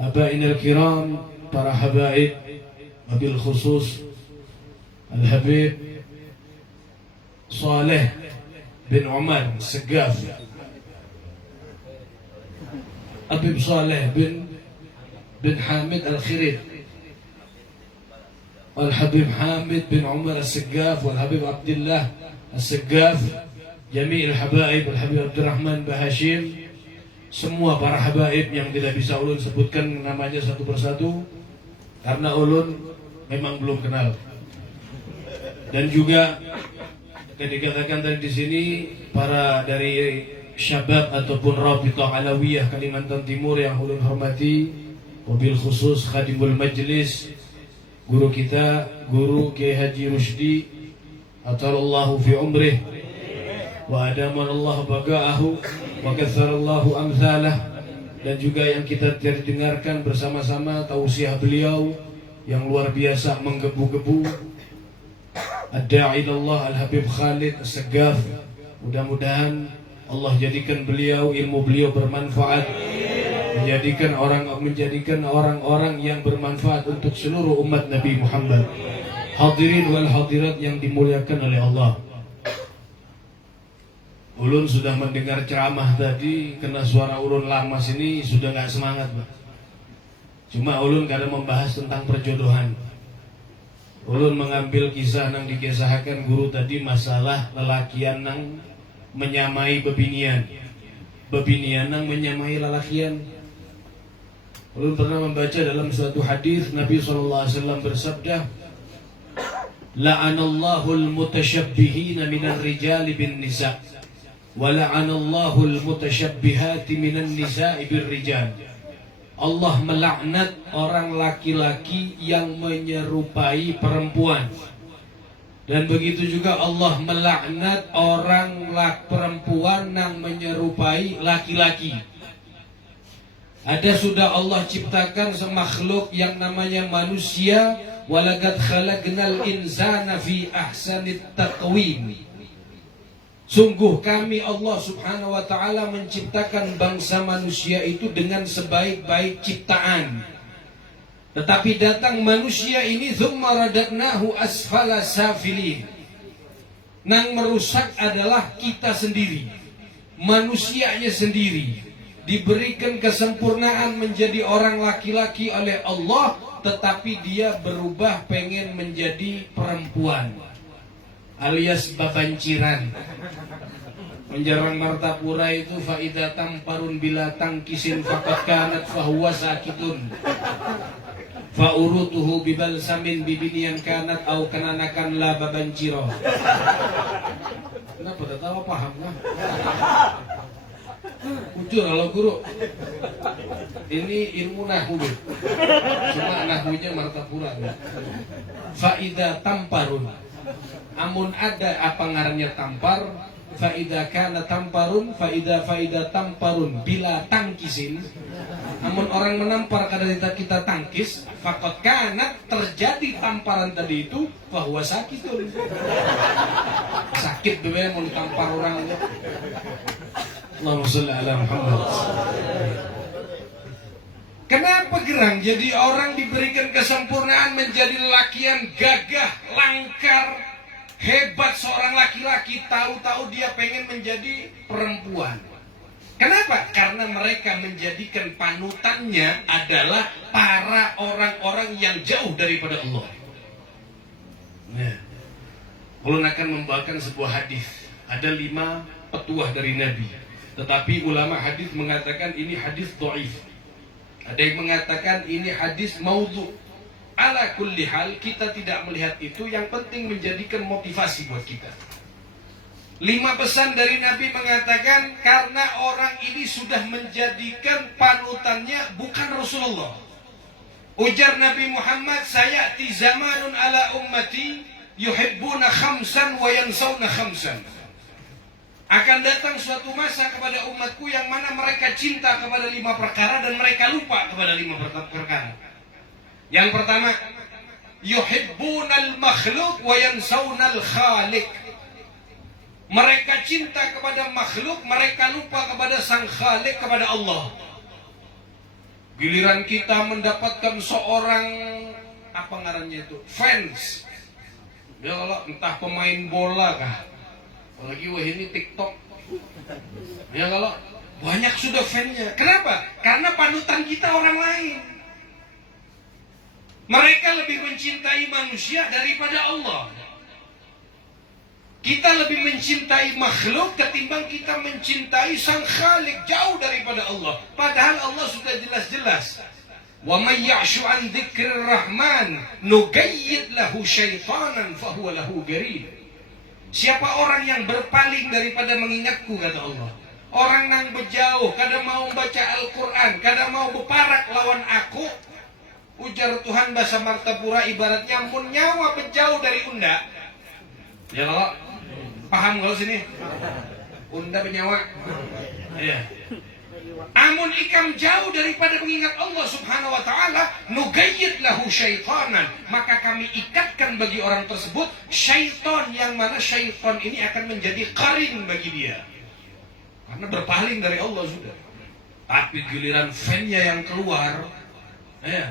أبائنا الكرام، para habaib, wabil khusus Al-Habib Saleh bin Umar Segaf, Habib Saleh bin Hamid Al-Khirid, Al-Habib Hamid bin Umar Al-Segaf, Wal-Habib Abdullah Al-Segaf, Jami'il Habaib, Al-Habib Abdurrahman Bahashim, semua para habaib yang tidak bisa ulun sebutkan namanya satu persatu karena ulun memang belum kenal. Dan juga dikatakan tadi di sini para dari syabab ataupun Rabithah Alawiyah Kalimantan Timur yang ulun hormati, wabil khusus khadimul majlis, guru kita, guru Kiai Haji Rusdi, atallahu fi umrih wa adamanallahu baga'ahu wa katsarallahu amsalah, dan juga yang kita dengarkan bersama-sama tausiah beliau yang luar biasa menggebu-gebu, Ad-Da'i ilallah Al-Habib Khalid As-Saggaf. Mudah-mudahan Allah jadikan beliau, ilmu beliau bermanfaat, menjadikan orang-orang yang bermanfaat untuk seluruh umat Nabi Muhammad. Hadirin wal hadirat yang dimuliakan oleh Allah. Ulun sudah mendengar ceramah tadi, kena suara ulun lama sini sudah nggak semangat, Pak. Cuma ulun kadang membahas tentang perjodohan. Ulun mengambil kisah nang dikisahkan guru tadi, masalah lelakian nang menyamai bebinian, bebinian nang menyamai lelakian. Ulun pernah membaca dalam suatu hadis Nabi SAW bersabda, la'anallahu al-mutasyabbihina minar rijali bin nisa' wa la'anallahu al-mutasyabbihati minan nisa'i bir rijal. Allah melaknat orang laki-laki yang menyerupai perempuan, dan begitu juga Allah melaknat orang perempuan yang menyerupai laki-laki. Ada sudah Allah ciptakan semakhluk yang namanya manusia, walaqad khalaqnal insana fi ahsanit taqwim. Sungguh kami Allah subhanahu wa ta'ala menciptakan bangsa manusia itu dengan sebaik-baik ciptaan. Tetapi datang manusia ini, thumma radadnahu asfala safilin. Nang merusak adalah kita sendiri, manusianya sendiri. Diberikan kesempurnaan menjadi orang laki-laki oleh Allah, tetapi dia berubah pengen menjadi perempuan, alias babanciran. Menjarang Martapura itu, faida tamparun bila tangkisin faqad kanat fahuwa sakitun faurutuhu bibalsamin bibinian kanat au kananakan la babanciro. Kenapa tak tahu, paham lah. Jujur kalau guru, ini ilmu nahwu, cuma nahwunya Martapura. Faida tamparun, amun ada apa ngarannya tampar, faida kana tamparun, faida tamparun bila tangkisin, amun orang menampar kadang kita tangkis, fakot kana terjadi tamparan tadi itu, bahwa sakit tuh, sakit dulu mau ditampar orang. Allahumma sholli ala Muhammad. Kenapa gerang? Jadi orang diberikan kesempurnaan menjadi lelakian gagah, langkar, hebat seorang laki-laki, tahu-tahu dia pengen menjadi perempuan. Kenapa? Karena mereka menjadikan panutannya adalah para orang-orang yang jauh daripada Allah. Nah, ulun akan membawakan sebuah hadis. Ada 5 petuah dari Nabi. Tetapi ulama hadis mengatakan ini hadis dhaif. Ada yang mengatakan ini hadis maudhu. Ala kulli hal, kita tidak melihat itu, yang penting menjadikan motivasi buat kita. 5 pesan dari Nabi mengatakan, karena orang ini sudah menjadikan panutannya bukan Rasulullah. Ujar Nabi Muhammad, sayati zamanun ala ummati yuhibbuna khamsan wa yansawna khamsan. Akan datang suatu masa kepada umatku yang mana mereka cinta kepada 5 perkara dan mereka lupa kepada 5 perkara. Yang pertama, yuhibbunal makhluk wa yansawnal khaliq. Mereka cinta kepada makhluk, mereka lupa kepada sang khaliq, kepada Allah. Giliran kita mendapatkan seorang, apa ngarannya itu, fans. Dia kalau entah pemain bola kah, apalagi wah ini TikTok. Ya kalau banyak sudah fansnya. Kenapa? Karena panutan kita orang lain. Mereka lebih mencintai manusia daripada Allah. Kita lebih mencintai makhluk ketimbang kita mencintai sang khalik, jauh daripada Allah. Padahal Allah sudah jelas-jelas, wa may ya'shu an dzikrir rahman nugayyid lahu syaitanan fahuwa lahu qarin. Siapa orang yang berpaling daripada mengingatku, kata Allah, orang nang bejauh, kada mau baca Al-Quran, kada mau beparak lawan aku. Ujar Tuhan bahasa Martapura ibaratnya mun nyawa bejauh dari unda. Ya kalau paham kalau sini? Unda bernyawa. Iya. Amun ikam jauh daripada mengingat Allah subhanahu wa ta'ala, nugayyid lahu syaitanan, maka kami ikatkan bagi orang tersebut syaitan, yang mana syaitan ini akan menjadi qarin bagi dia, karena berpaling dari Allah sudah. Tapi giliran fan-nya yang keluar,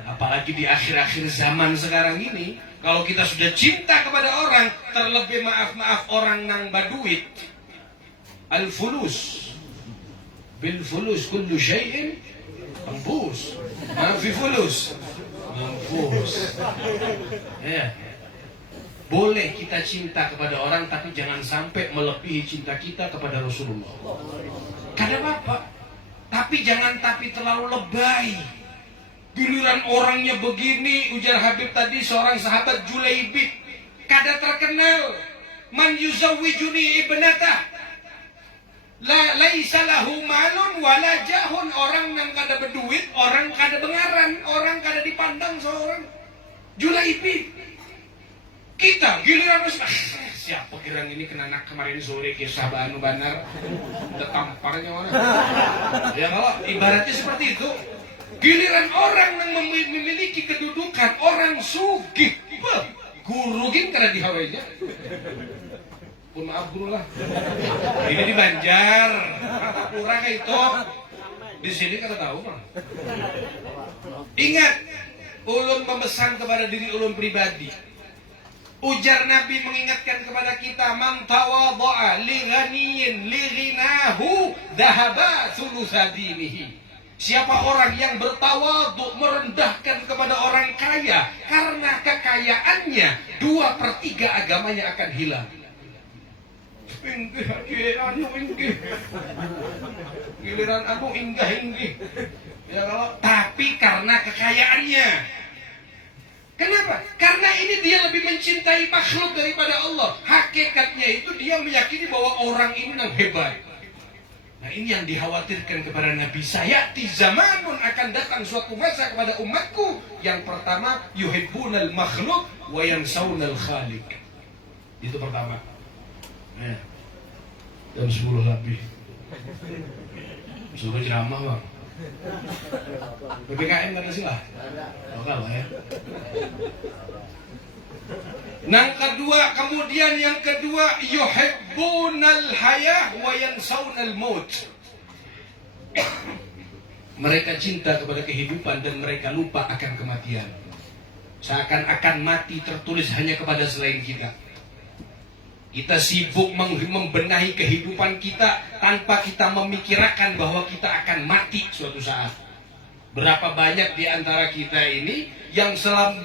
apalagi di akhir-akhir zaman sekarang ini, kalau kita sudah cinta kepada orang, terlebih maaf-maaf orang nang baduit, al-fulus bil fulus kullu syai'in mampus, mafi fulus mampus. Boleh kita cinta kepada orang, tapi jangan sampai melebihi cinta kita kepada Rasulullah. Kada apa-apa, tapi jangan terlalu lebay. Giliran orangnya begini, ujar Habib tadi seorang sahabat Julaibib, kada terkenal, man yuzawwijuni ibnatah laisa lahu malun wala jahun, orang yang kada berduit, orang kada bengaran, orang kada dipandang seorang. Julaibib. Kita giliran siapa kirang ini kena nak kemarin sore kisah Banu Banar, udah tamparnya orang. Ya kalau ibaratnya seperti itu. Giliran orang yang memiliki kedudukan, orang sugih, guru gin kada dihawainya. Pun maaf guru lah. Ini di Banjar, kurang itu. Di sini kada tahu mah. Ingat, ulun memesan kepada diri ulun pribadi. Ujar Nabi mengingatkan kepada kita, man tawadha'a li ghaniyin li ghinahu dhahaba thulutsa dinihi. Siapa orang yang bertawadhu, merendahkan kepada orang kaya, karena kekayaannya 2/3 agamanya akan hilang. Giliran aku inggah. Ya kalau tapi karena kekayaannya. Kenapa? Karena ini dia lebih mencintai makhluk daripada Allah. Hakikatnya itu dia meyakini bahwa orang ini yang hebat. Nah ini yang dikhawatirkan kepada Nabi. Sayati zamanun, akan datang suatu masa kepada umatku yang pertama yuhibbunal makhluk wa yansawnal khaliq. Itu pertama. Jam 10 lebih. Suruh ceramah bang. PPKM kan sih lah. Lokal ya. Kemudian yang kedua yuhibbunal hayah wa yansawnal maut. Mereka cinta kepada kehidupan dan mereka lupa akan kematian. Seakan-akan mati tertulis hanya kepada selain kita. Kita sibuk membenahi kehidupan kita tanpa kita memikirkan bahwa kita akan mati suatu saat. Berapa banyak di antara kita ini yang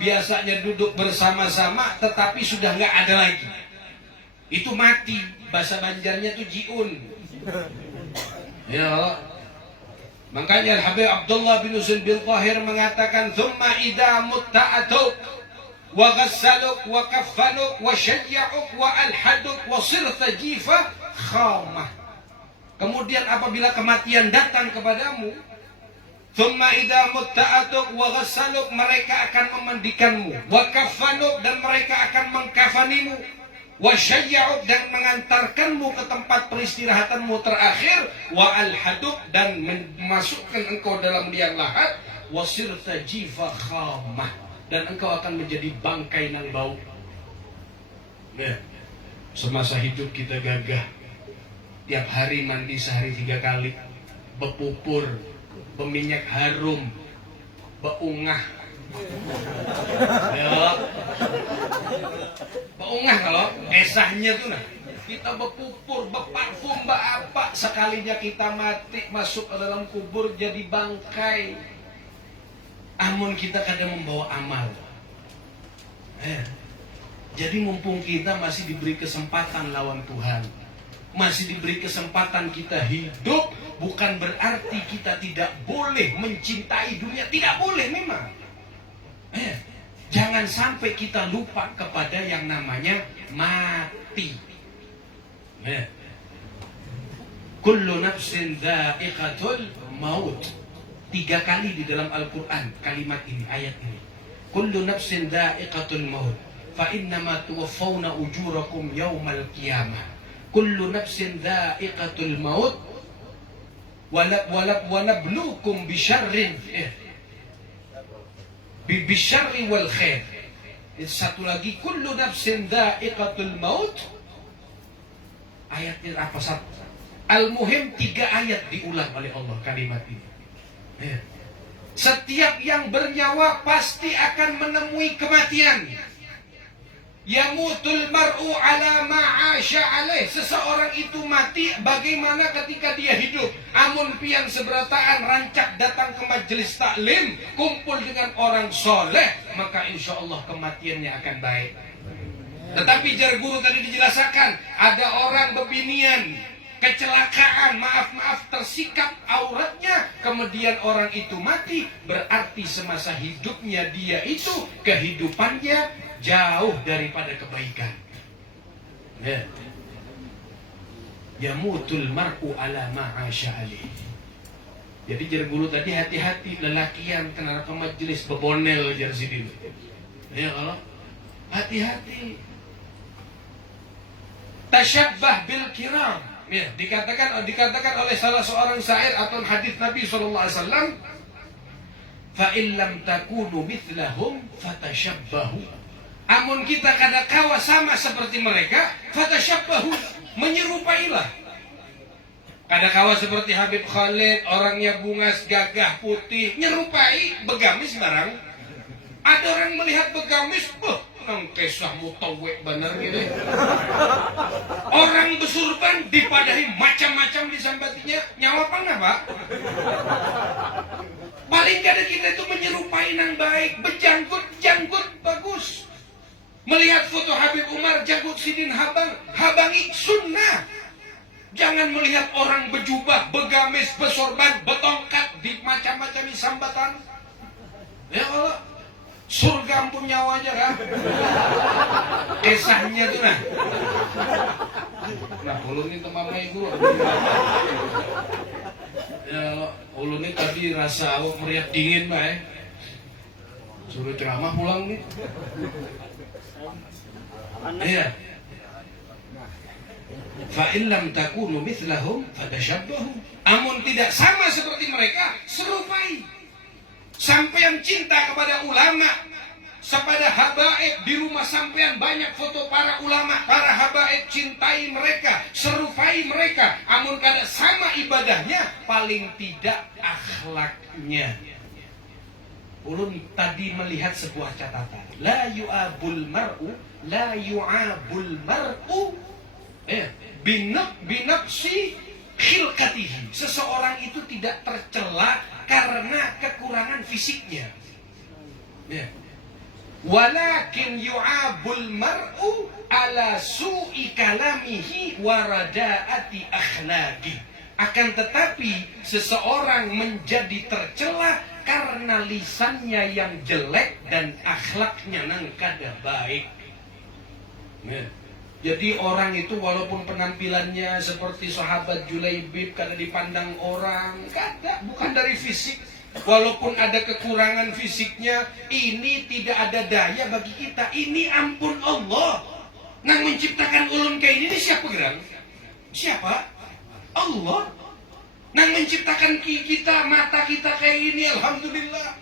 biasanya duduk bersama-sama tetapi sudah nggak ada lagi. Itu mati, bahasa Banjarnya itu jiun. Ya, makanya Habib Abdullah bin Husain bin Tahir mengatakan, "Tsumma idza mutta'atuk wa ghassaluk wa kaffanuk wa syayya'uk wa alhaduk wa sirta jifa khamah." Kemudian apabila kematian datang kepadamu, thumma idza mutta'atuk wa ghassaluk, mereka akan memandikanmu, wa kaffanuk, dan mereka akan mengkafanimu, wa syayya'uk, dan mengantarkanmu ke tempat peristirahatanmu terakhir, wa alhaduk, dan memasukkan engkau dalam liang lahat, wa sirta jifa khamah, dan engkau akan menjadi bangkai nang bau. Nah, semasa hidup kita gagah, tiap hari mandi sehari 3 kali, bepupur, berminyak harum, beungah. Ya, beungah kalau esahnya tuh nah. Kita bepupur, beparfum, apa, sekalinya kita mati masuk ke dalam kubur jadi bangkai. Amun kita kadang membawa amal. Jadi mumpung kita masih diberi kesempatan lawan Tuhan, masih diberi kesempatan kita hidup, bukan berarti kita tidak boleh mencintai dunia. Tidak boleh memang. Jangan sampai kita lupa kepada yang namanya mati. Kullu nafsin dha'iqatul maut. 3 kali di dalam Al-Quran kalimat ini, ayat ini. Kullu nafsin dha'iqatul maut. Fa innama tuwaffawna ujurakum yawmal qiyamah. Kullu nafsin dha'iqatul maut. Wa nabluukum bisyarrin bisyarri wal khair. Satu lagi, kullu nafsin dha'iqatul maut. Ayatnya apa? Al-Muhim 3 ayat diulang oleh Allah kalimat ini. Setiap yang bernyawa pasti akan menemui kematian. Yamutul mar'u ala ma'asya alaih. Seseorang itu mati bagaimana ketika dia hidup. Amun pian seberataan rancak datang ke majelis taklim, kumpul dengan orang soleh, maka insya Allah kematiannya akan baik. Tetapi jar guru tadi dijelaskan, ada orang bebinian, kecelakaan, maaf tersikap auratnya, kemudian orang itu mati, berarti semasa hidupnya dia itu kehidupannya jauh daripada kebaikan. Yamutul mar'u ala ma'asya alih. Jadi jar guru tadi hati-hati lelakian kena ke majelis bebonel jar sidin. Ya Allah, hati-hati. Tasyabbah bil kiram. Ya, dikatakan oleh salah seorang syair atau hadis Nabi SAW, fa in lam takunu mithlahum fatashabbahu. Amun kita kadakawa sama seperti mereka, fatashabbahu, menyerupailah. Kadakawa seperti Habib Khalid, orangnya bungas, gagah, putih, nyerupai begamis barang. Ada orang melihat begamis, nang kesah mutawek bener gitu. Orang besurban dipadahi macam-macam disambatinya, nyawa apa enggak, Pak? Paling kada kita itu menyerupai nang baik, berjanggut bagus. Melihat foto Habib Umar, janggut sidin habangi sunnah. Jangan melihat orang berjubah, begamis, besorban, betongkat di macam-macam sambatan. Ya Allah, surga ampun nyawa aja kan. Kisahnya tuh nah. Nah, ulun ini teman ibu. Ya, ulun ini tadi rasa awak meriak dingin mah. Suruh ceramah pulang nih. Iya. Fa in lam takunu mithlahum fatashabbahu. Amun tidak sama seperti mereka, serupai. Sampean cinta kepada ulama, kepada habaib, di rumah sampean banyak foto para ulama, para habaib, cintai mereka, serupai mereka. Amun kada sama ibadahnya, paling tidak akhlaknya. Ulun tadi melihat sebuah catatan. La yu'abul mar'u binafsi khilqatihi. Seseorang itu tidak tercela karena kekurangan fisiknya. Walakin yu'abul mar'u ala su'i kalamihi wa radaati akhlaqi. Akan tetapi seseorang menjadi tercela karena lisannya yang jelek dan akhlaknya nang kada baik. Jadi orang itu walaupun penampilannya seperti sahabat Julaibib kada dipandang orang, kada, bukan dari fisik. Walaupun ada kekurangan fisiknya, ini tidak ada daya bagi kita. Ini ampun Allah. Nang menciptakan ulun kayak ini siapa gerang? Siapa? Allah. Nang menciptakan kita, mata kita kayak ini, alhamdulillah.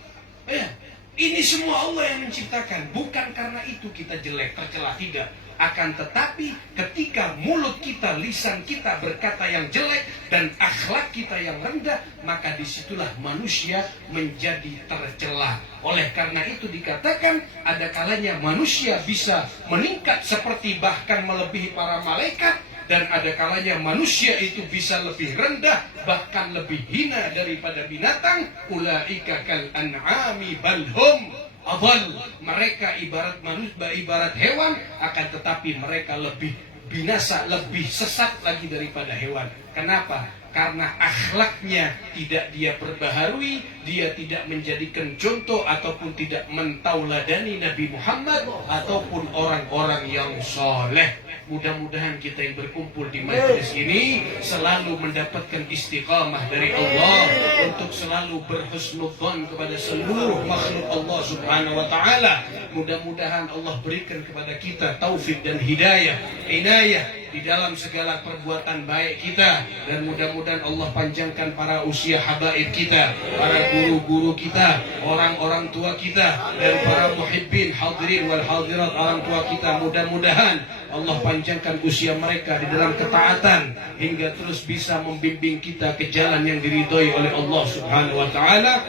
Ini semua Allah yang menciptakan. Bukan karena itu kita jelek, tercela, tidak. Akan tetapi ketika mulut kita, lisan kita berkata yang jelek dan akhlak kita yang rendah, maka disitulah manusia menjadi tercela. Oleh karena itu dikatakan ada kalanya manusia bisa meningkat seperti bahkan melebihi para malaikat, dan ada kalanya manusia itu bisa lebih rendah bahkan lebih hina daripada binatang. Ulaika kal an'ami balhum adall. Mereka ibarat manusia, ibarat hewan, akan tetapi mereka lebih binasa, lebih sesat lagi daripada hewan. Kenapa? Karena akhlaknya tidak dia perbaharui, dia tidak menjadikan contoh ataupun tidak mentauladani Nabi Muhammad ataupun orang-orang yang soleh. Mudah-mudahan kita yang berkumpul di majelis ini selalu mendapatkan istiqamah dari Allah untuk selalu berhusnudzon kepada seluruh makhluk Allah Subhanahu wa taala. Mudah-mudahan Allah berikan kepada kita taufik dan hidayah, inayah di dalam segala perbuatan baik kita, dan mudah-mudahan Allah panjangkan para usia habaib kita, para guru-guru kita, orang-orang tua kita, dan para muhibbin hadirin wal hadirat orang tua kita. Mudah-mudahan Allah panjangkan usia mereka di dalam ketaatan hingga terus bisa membimbing kita ke jalan yang diridhoi oleh Allah Subhanahu wa taala.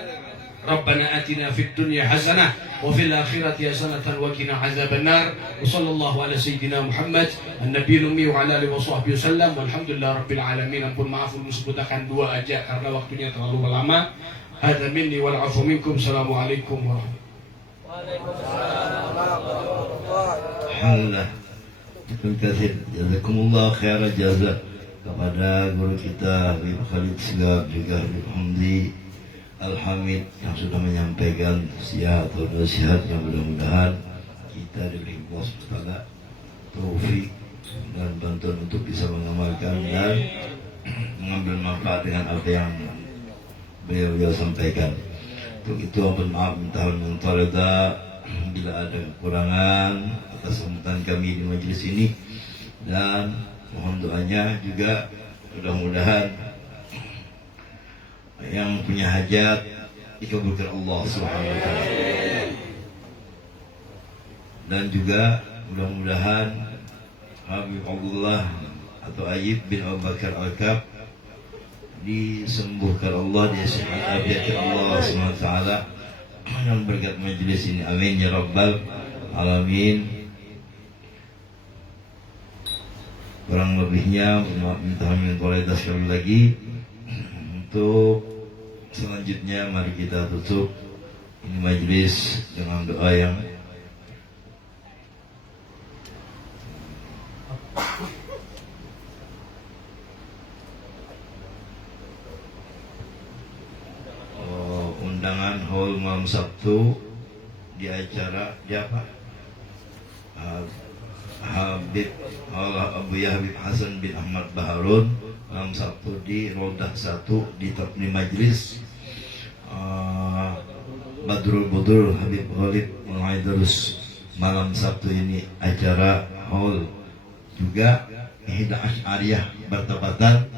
Rabbana atina fid dunya hasanah wa fil akhirati hasanatan wa qina azabannar. Wa sallallahu ala sayyidina Muhammad an-nabiyil ummi wa ala alihi wa sahbihi wasallam. Walhamdulillah rabbil alamin. Ampun maaf belum sebutakan dua aja karena waktunya terlalu lama. Hadza minni wal 'afwu minkum. Assalamualaikum warahmatullahi wabarakatuh. Alhamdulillah. Terima kasih. Jazakumullah khairan jazak kepada guru kita Habib Khalid Segaf, juga Habib Hamdi Al-Hamid yang sudah menyampaikan nasihat atau nasihat yang mudah-mudahan kita diberi Allah SWT taufik dan bantuan untuk bisa mengamalkan dan mengambil manfaat dengan apa yang beliau sampaikan. Untuk itu mohon maaf, minta mentoleda bila ada kekurangan atas sambutan kami di majelis ini, dan mohon doanya juga mudah-mudahan yang punya hajat dikabulkan Allah Subhanahu wa taala. Dan juga mudah-mudahan Habib Abdullah atau Ayyib bin Abu Bakar Al-Kab disembuhkan Allah, disehatkan Allah Subhanahu wa taala dengan berkat majelis ini. Amin ya rabbal alamin. Kurang lebihnya minta minta sekali lagi. Untuk selanjutnya mari kita tutup ini majelis dengan doa yang undangan haul malam Sabtu di acara di apa? Abu Habib Hasan bin Ahmad Baharun malam Sabtu di Rodah 1 di majlis Badrul Budur Habib Khalid Al-Aidarus. Malam Sabtu ini acara haul juga Ihda Asy'ariyah bertepatan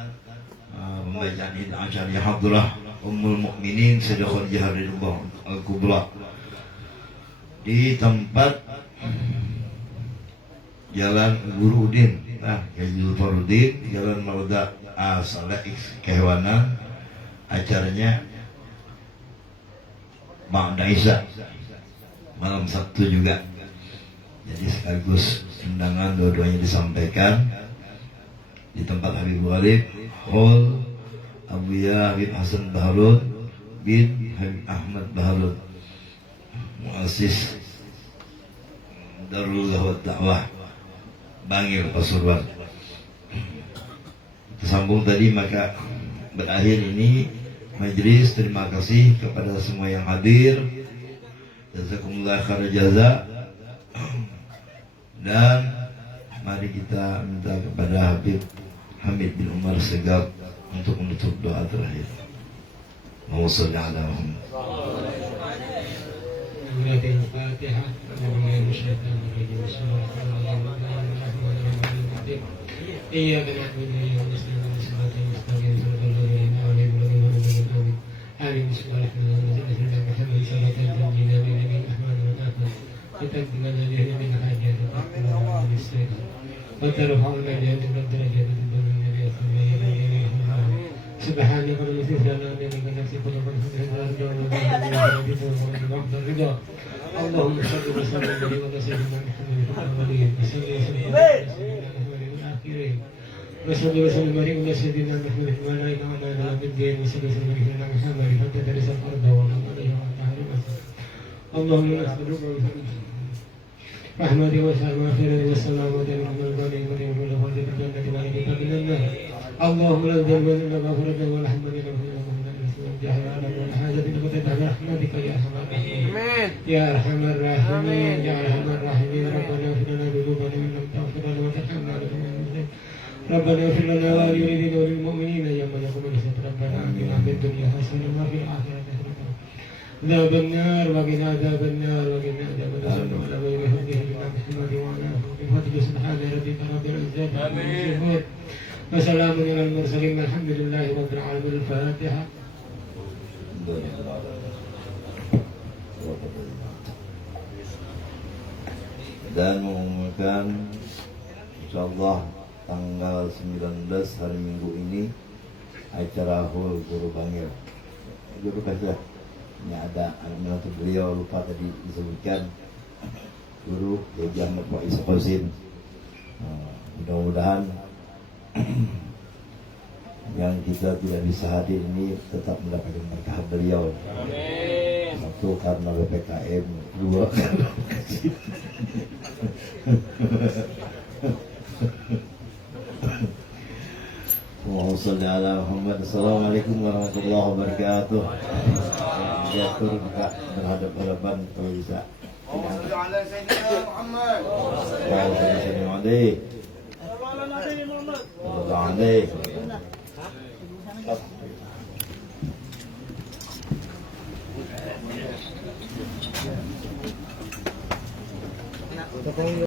pembacaan Ihda Asy'ariyah Hadrah Ummul Mukminin Sayyidah Khadijah radhiyallahu Al-Kubra di tempat Jalan Guru Udin, Jalan Farudin, Jalan Mauda Saleh Kehewanan. Acaranya Ba'da Isya malam Sabtu juga. Jadi sekaligus undangan dua-duanya disampaikan di tempat Habib Khalid Hall Abuya Habib Hasan Baharun bin Habib Ahmad Baharun, muassis Darul Gawat Dakwah Bangil Pasuruan. Tersambung tadi, maka berakhir ini majelis. Terima kasih kepada semua yang hadir. Jazakumullah khairan jaza. Dan mari kita minta kepada Habib Hamid bin Umar Segaf untuk menutup doa terakhir. Allahumma shalli ala Muhammad. إياك نعبد وإياك نستعين صراط المستقيم صراط الذين أنعمت عليهم آمين. بسم الله الرحمن الرحيم. محمد صراط الذين أنعمت عليهم وتقبل الذين من حاجات وترفعنا جهد الدرجات سبحانك ونمسك لنا بك نفسك الرضا. اللهم صل وسلم على سيدنا محمد الأولين وصلى وسلم على سيدنا محمد وعلى آله وعلى الدين وصلى وسلم على محمد حتى ترث الأرض ومن عليها اللهم نسألك رحمتك وسلام خيرا والسلام عليكم ورحمة الله وبركاته بالجنة من النار. اللهم لا ذنب إلا غفرته والحمد لله جعل على الحاجة بقدر رحمتك يا أرحم الراحمين يا أرحم الراحمين يا أرحم الراحمين. ربنا اغفر لنا ذنوبنا إن لم تغفر لنا وترحمنا ربنا اغفر لنا ولوالدينا وللمؤمنين يوم يقوم الحساب ربنا آتنا في الدنيا حسنة وفي الآخرة حسنة عذاب النار وقنا عذاب النار وقنا عذاب النار وعلى غير هديه إلا محمد وعلى آله بفضل سبحان ربك رب العزة عما يصفون وسلام على المرسلين والحمد لله رب العالمين. الفاتحة. Dan mengumumkan insyaallah tanggal 19 hari Minggu ini acara Hul Guru Bangil. Guru Kasih ini ada menantu beliau, lupa tadi disebutkan, Guru Haji Ahmad Faiz Qasim. Mudah-mudahan yang kita tidak bisa hadir ini tetap mendapatkan berkah beliau. Satu karena PPKM, dua karena Allahumma shalli ala Muhammad. Assalamualaikum warahmatullahi wabarakatuh. Jatuh juga berhadapan kalau bisa. Allahumma shalli ala Sayyidina Muhammad. Allahumma shalli ala Muhammad.